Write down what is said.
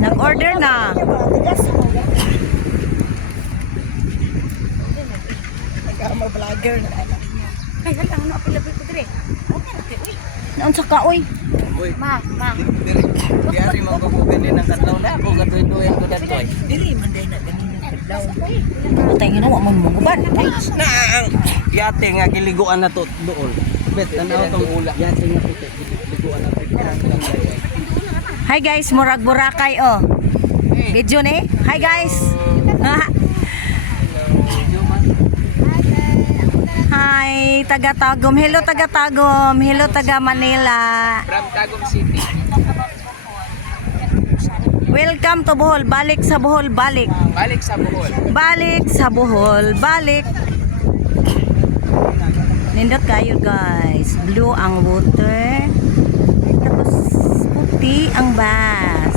Nag-order na. Vlogger na. Ay, hala, ano apil ko dire? Naon sa kaoy? Uy, Ma. yari mo ko ganin ng katlaw na ako gatuloy ko datoy. Dili man day na ganina kadlaw. Patay nga na, wa man muguban. Na ang yate nga giliguan na to doon. Bet tanaw tong ula. Yate nga to giliguan na to. Hi guys, murag Boracay oh. Video ni. Hi guys. Hi, taga Tagum. Hello taga Tagum. Hello taga Manila. From Tagum City. Welcome to Bohol. Balik sa Bohol, balik. Balik sa Bohol. Balik sa Bohol, balik. Nindot kayo guys. Blue ang water. Tapos puti ang bus.